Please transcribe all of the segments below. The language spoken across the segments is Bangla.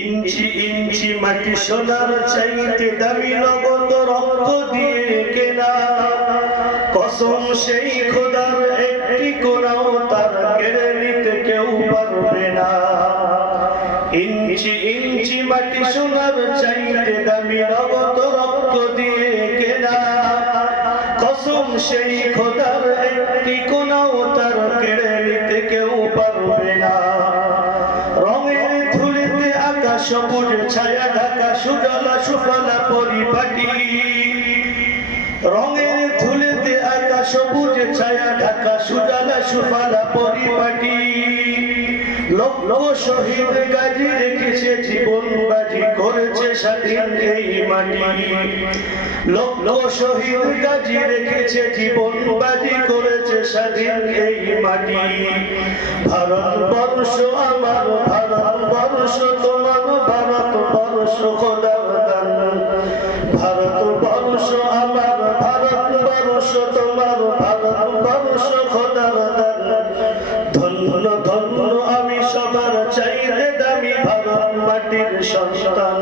ইঞ্চি ইঞ্চি মাটি সোনার চাইতে দামি নগদ রক্ত দিয়ে কেনা কসম সেই খোদার একটি কোনাও তার কেড়ে নিতে কেউ পারবে না। ইঞ্চি ইঞ্চি মাটি সোনার চাইতে দামি নগদ রক্ত দিয়ে কেনা কসম সেই খোদার একটি কোনাও তার কেড়ে নিতে কেউ পারবে না। রঙের ধুলিতে আকাশ সবুজ ছায়া ঢাকা সুজলা সুফলা পরিপাটি, রঙের ধুলিতে আকাশ সবুজ ছায়া ঢাকা সুজলা সুফলা পরিপাটি। লক্ষ শহীদ গাজী রেখেছে জীবন বাজি করেছে স্বাধীন এই মাটি। লক্ষ শহীদ গাজী রেখেছে জীবন বাজি করেছে স্বাধীন এই মাটি। ভারতবর্ষ আমার ভারতবর্ষ তোমার ভারতবর্ষ খোদার দান। ভারতবর্ষ আমার ভারতবর্ষ তোমার ভারতবর্ষ খোদার দান। ধন্য ধন্য আমি সবার চাইতে দামি ভারত মাটির সন্তান।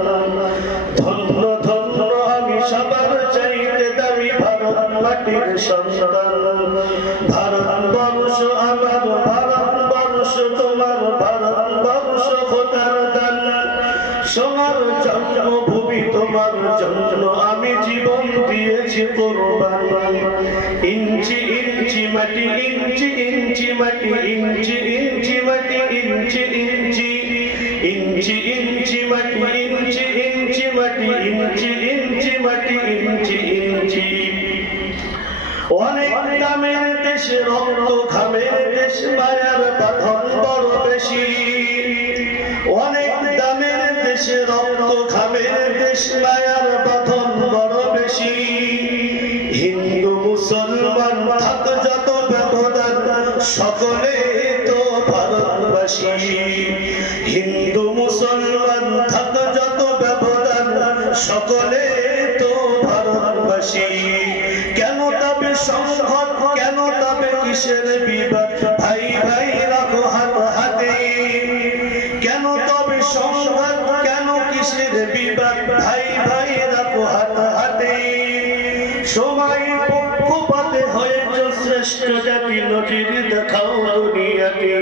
ধন্য ধন্য আমি সবার চাইতে দামি ভারত মাটির সন্তান। ভারতবর্ষ আমার ভারতবর্ষ তোমার ভারতবর্ষ খোদার দান। সোনার জন্মভূমি তোমার জন্য আমি জীবন দিয়েছি কোরবান। ইঞ্চি ইঞ্চি মাটি ইঞ্চি ইঞ্চি মাটি ইঞ্চি ইঞ্চি মাটি ইঞ্চি ইঞ্চি ইঞ্চি ইঞ্চি মাটি ইঞ্চি ইঞ্চি মাটি ইঞ্চি ইঞ্চি মাটি ইঞ্চি ইঞ্চি। অনেক দামের দেশ রক্ত ঘামের দেশ মায়ার বাঁধন বড় বেশি। অনেক দামের দেশ রক্ত ঘামের দেশ মায়ার বাঁধন বড় বেশি। হিন্দু মুসলমান থাক যত ব্যবধান সকলে তো ভারতবাসী। হিন্দু মুসলমান থাক যত ব্যবধান সকলে তো ভারতবাসী। কেন তবে সংঘাত কেন তবে কিসের বিবাদ ভাই ভাই রাখো হাত হাতে। কেন তবে সংঘাত কেন কিসের বিবাদ ভাই ভাই রাখো হাত হাতে। সময় পক্ষপাতে হয়েছে শ্রেষ্ঠ জাতি নজির দেখাও দুনিয়াতে।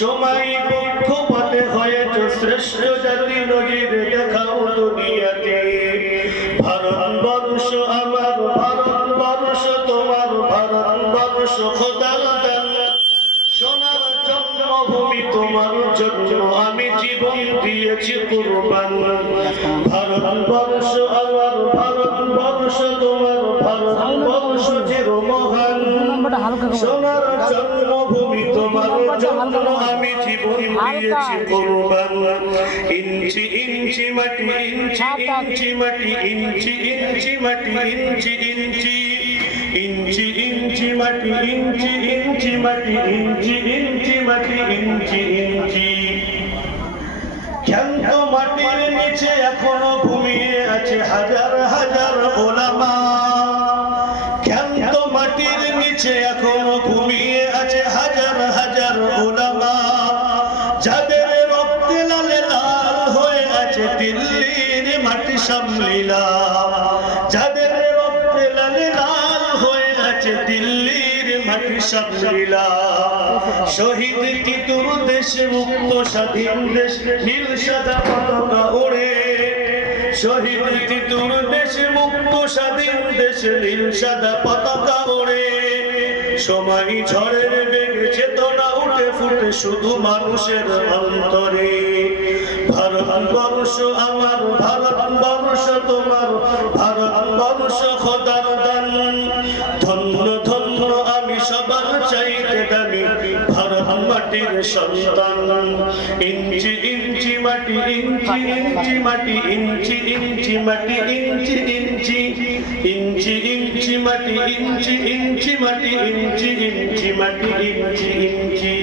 সময় পক্ষপাতে হয়েছে শ্রেষ্ঠ জাতি নজির দেখাও দুনিয়াতে। ভারতবর্ষ আমার ভারতবর্ষ তোমার ভারতবর্ষ খোদার দান। সোনার জন্মভূমি তোমার জন্য আমি জীবন দিয়েছি কোরবান। ভারতবর্ষ আমার ভারতবর্ষ তোমার ভারতবর্ষ চির মহান। সোনার জন্মভূমি তোমার জন্য আমি জীবন দিয়েছি কোরবান। ইঞ্চি ইঞ্চি মাটি ইঞ্চি ইঞ্চি মাটি ইঞ্চি ইঞ্চি মাটি ইঞ্চি ইঞ্চি ইঞ্চি ইঞ্চি মাটি ইঞ্চি ইঞ্চি মাটি ইঞ্চি ইঞ্চি মাটি ইঞ্চি ইঞ্চি। ক্ষান্ত মাটির নিচে এখনো ঘুমিয়ে আছে হাজার হাজার ওলামা। ক্ষান্ত মাটির নিচে এখনো ঘুমিয়ে আছে হাজার হাজার ওলামা। যাদের রক্তে লালে লাল হয়ে আছে দিল্লির মাটি সামলিলা। যাদের রক্তে লালে লাল হয়ে আছে দিল্লির মাটি সামলিলা। শহীদ তিতুর দেশে মুক্ত স্বাধীন দেশ নীল সাদা পতাকা ওড়ে। শহীদ তিতুর দেশে মুক্ত স্বাধীন দেশ নীল সাদা পতাকা ওড়ে। সময় ঝড়ের বেগে চেতনা উঠে ফুটে শুধু মানুষের অন্তরে। ভারতবর্ষ আমার ভারতবর্ষ তোমার ভারতবর্ষ খোদার দান। ধন্য ধন্য আমি সবার চাইতে দামি ভারত মাটির সন্তান। ইঞ্চি ইঞ্চি মাটি ইঞ্চি ইঞ্চি মাটি ইঞ্চি ইঞ্চি মাটি ইঞ্চি ইঞ্চি ইঞ্চি ইঞ্চি মাটি ইঞ্চি ইঞ্চি মাটি ইঞ্চি ইঞ্চি মাটি ইঞ্চি ইঞ্চি।